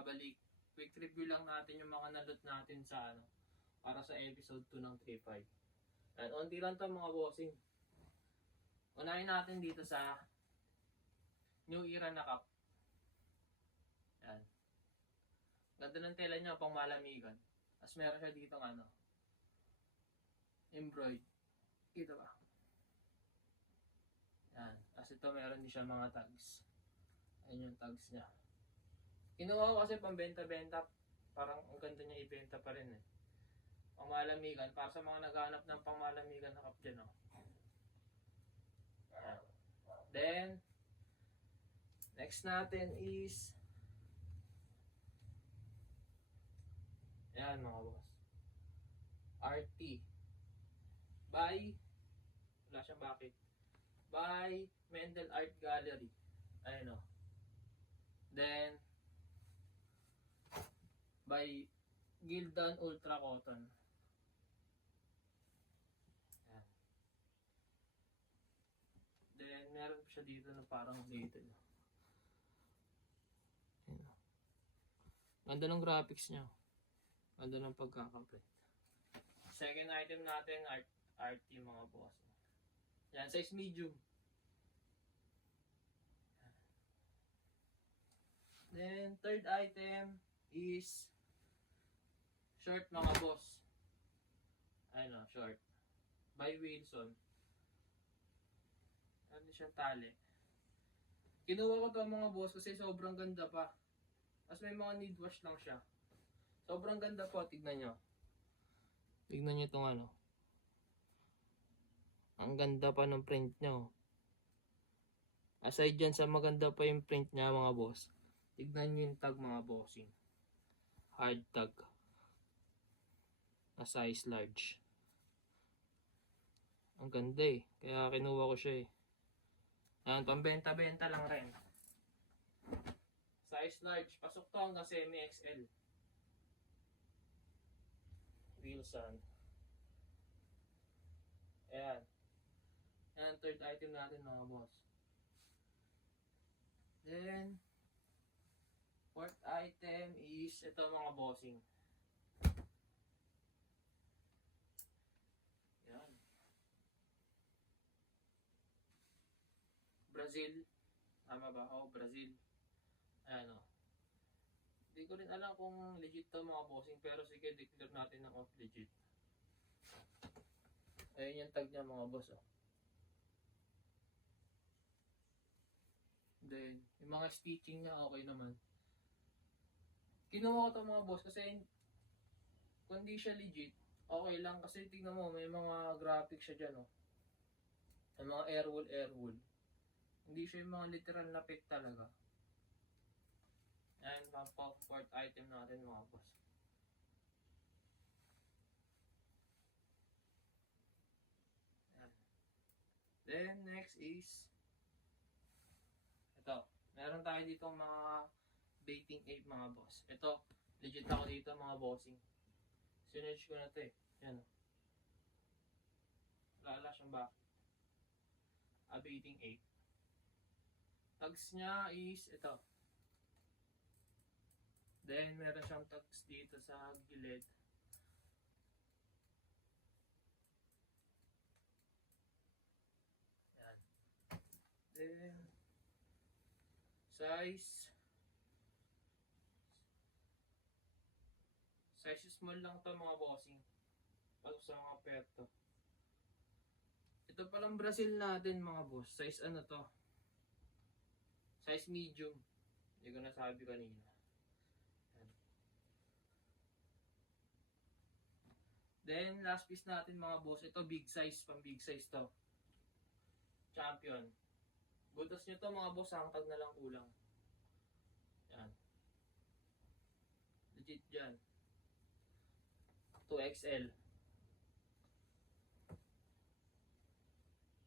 nagbabalik. Quick review lang natin yung mga nalot natin sa ano, para sa episode 2 ng 3.5. And onti lang to mga bossing. Unahin natin dito sa New Era na cup. Yan. Ganda ng tela niya, pang malamigan. Tapos meron siya dito ano, embroidered. Kita ba? Yan. Tapos ito meron din siya mga tags. Ayun yung tags niya. Kinuha ko kasi pambenta-benta. Parang ang ganda niya ibenta pa rin eh. Pangmalamigan. Para sa mga naghahanap ng pangmalamigan na cup dyan. Oh. Yan. Then, next natin is ayan mga boss. RT. By, wala siyang bakit. By Mendel Art Gallery. Ayun o. Then, by Gildan Ultra Cotton. Ayan. Then, meron siya dito na parang dated. Ayun o. Ganda ng graphics niya. Ganda ng pagkakaprint. Second item natin, RT mga boss. Yan, size medium. Then, third item is short mga boss. Ano, short. By Wilson. Ano siyang tali. Kinuha ko to mga boss kasi sobrang ganda pa. Tapos may mga need wash lang siya. Sobrang ganda po, tignan nyo. Tignan nyo itong ano. Ang ganda pa ng print nyo. Aside dyan sa maganda pa yung print niya mga boss. Tignan nyo yung tag mga bossing. Hard tag. Na size large. Ang ganda eh. Kaya kinuha ko siya eh. Ayan, pambenta-benta lang rin. Size large. Pasok to hanggang semi-XL. Wilson. Ayan. Ayan, third item natin mga boss. Then, fourth item is ito mga bossing. Ayan. Brazil. Tama ba? Oh, Brazil. Ayan o. Hindi ko rin alam kung legit to mga bossing, pero sige, declare natin ng off legit. Ayun yung tag niya mga boss oh. Then, yung mga stitching niya okay naman. Kinuha ko to mga boss kasi kung di siya legit, okay lang kasi tingnan mo, may mga graphics siya dyan oh. May mga airwool. Hindi siya yung mga literal na pick talaga. Ayan, fourth item natin mga boss. Ayan. Then, next is ito. Meron tayo dito mga baiting ape mga boss. Ito, legit ako dito mga bossing. Sinerge ko na ito eh. Yan o. Wala siyang back. A baiting ape. Tags niya is ito. Then, meron siyang tags dito sa gilid. Yan. Then, size small lang to mga bossing. Pag sa mga perto. Ito palang Brazil natin mga boss. Size ano to? Size medium. Hindi ko nasabi kanina. Then, last piece natin mga boss, ito big size, pang big size to. Champion. Butas nyo to mga boss, hangtag na lang kulang. Yan. Legit dyan. 2XL.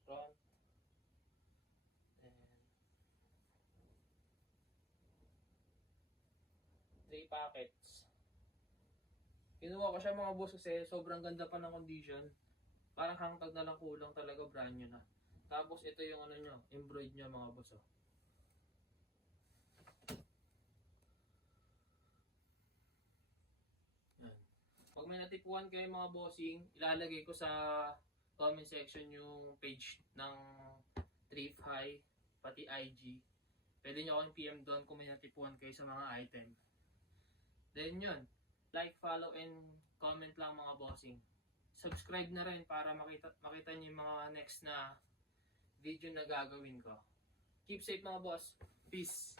Front. And 3 packets. Kinuha ko siya mga boss kasi sobrang ganda pa ng condition. Parang hangtag na lang kulang talaga, brand new na. Tapos ito yung ano nyo, embroidered nyo mga boss oh. Pag may natipuan kayo mga bossing, ilalagay ko sa comment section yung page ng Thrift High, pati IG. Pwede nyo akong PM doon kung may natipuan kayo sa mga item. Then yun, like, follow, and comment lang mga bossing. Subscribe na rin para makita nyo yung mga next na video na gagawin ko. Keep safe mga boss. Peace.